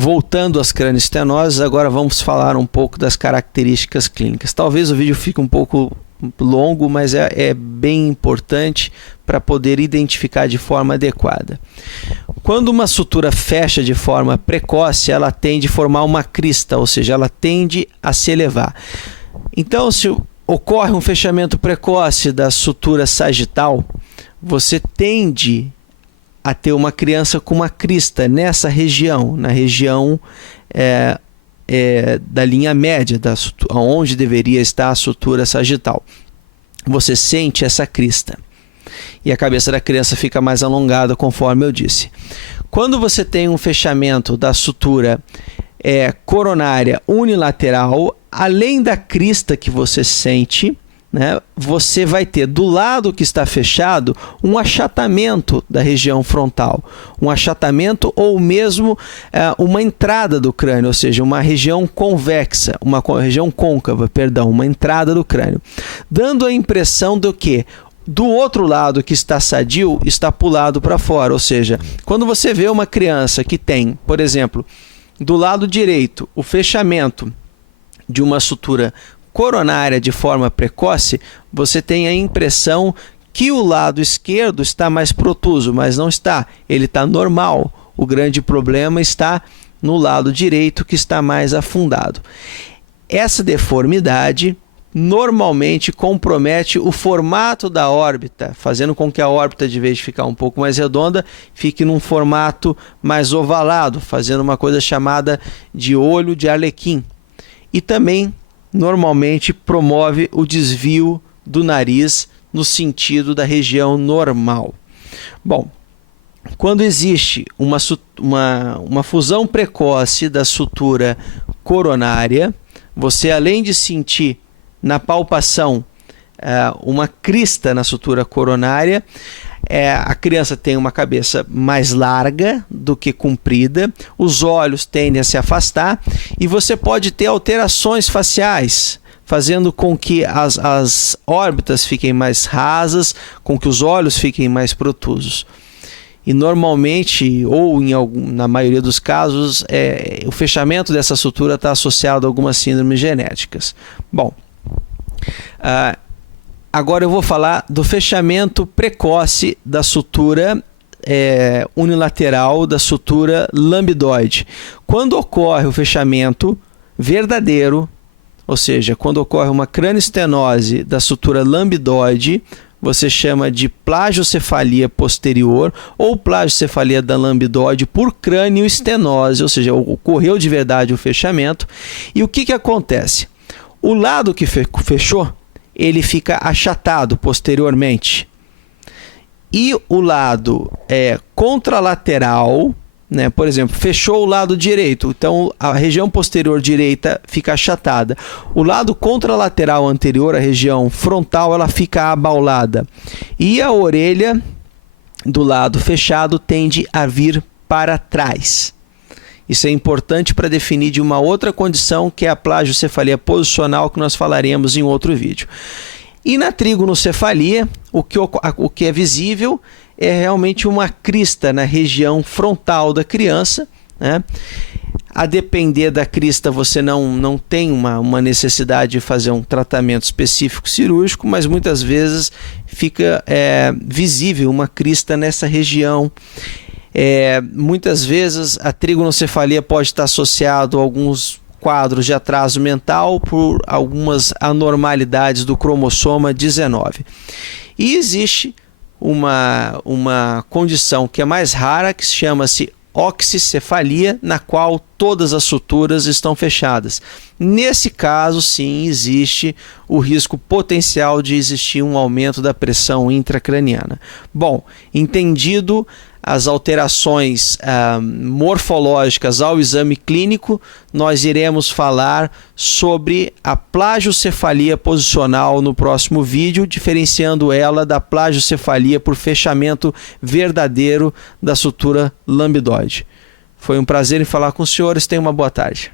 voltando às cranioestenoses, agora vamos falar um pouco das características clínicas. Talvez o vídeo fique um pouco longo, mas é bem importante para poder identificar de forma adequada. Quando uma sutura fecha de forma precoce, ela tende a formar uma crista, ou seja, ela tende a se elevar. Então, se ocorre um fechamento precoce da sutura sagital, você tende a ter uma criança com uma crista nessa região, na região da linha média, onde deveria estar a sutura sagital. Você sente essa crista e a cabeça da criança fica mais alongada, conforme eu disse. Quando você tem um fechamento da sutura coronária unilateral, além da crista que você sente, né, você vai ter do lado que está fechado um achatamento da região frontal, um achatamento ou mesmo uma entrada do crânio, ou seja, uma região convexa, uma região côncava, perdão, uma entrada do crânio, dando a impressão do que do outro lado que está sadio está pulado para fora, ou seja, quando você vê uma criança que tem, por exemplo, do lado direito o fechamento de uma sutura coronária de forma precoce, você tem a impressão que o lado esquerdo está mais protuso, mas não está, ele está normal. O grande problema está no lado direito, que está mais afundado. Essa deformidade normalmente compromete o formato da órbita, fazendo com que a órbita, de vez de ficar um pouco mais redonda, fique num formato mais ovalado, fazendo uma coisa chamada de olho de arlequim. E também normalmente promove o desvio do nariz no sentido da região normal. Bom, quando existe uma fusão precoce da sutura coronária, você, além de sentir na palpação uma crista na sutura coronária, a criança tem uma cabeça mais larga do que comprida, os olhos tendem a se afastar e você pode ter alterações faciais, fazendo com que as órbitas fiquem mais rasas, com que os olhos fiquem mais protusos. E normalmente, ou na maioria dos casos, o fechamento dessa sutura está associado a algumas síndromes genéticas. Bom, agora eu vou falar do fechamento precoce da sutura unilateral, da sutura lambidoide. Quando ocorre o fechamento verdadeiro, ou seja, quando ocorre uma cranioestenose da sutura lambidoide, você chama de plagiocefalia posterior ou plagiocefalia da lambidoide por cranioestenose, ou seja, ocorreu de verdade o fechamento. E o que acontece? O lado que fechou, ele fica achatado posteriormente. E o lado contralateral, né, por exemplo, fechou o lado direito, então a região posterior direita fica achatada. O lado contralateral anterior, a região frontal, ela fica abaulada. E a orelha do lado fechado tende a vir para trás. Isso é importante para definir de uma outra condição, que é a plagiocefalia posicional, que nós falaremos em outro vídeo. E na trigonocefalia, o que é visível é realmente uma crista na região frontal da criança, né? A depender da crista, você não tem uma necessidade de fazer um tratamento específico cirúrgico, mas muitas vezes fica visível uma crista nessa região. Muitas vezes a trigonocefalia pode estar associado a alguns quadros de atraso mental por algumas anormalidades do cromossoma 19. E existe uma condição que é mais rara, que chama-se oxicefalia, na qual todas as suturas estão fechadas. Nesse caso, sim, existe o risco potencial de existir um aumento da pressão intracraniana. Bom, entendido as alterações morfológicas ao exame clínico, nós iremos falar sobre a plagiocefalia posicional no próximo vídeo, diferenciando ela da plagiocefalia por fechamento verdadeiro da sutura lambidoide. Foi um prazer em falar com os senhores, tenham uma boa tarde.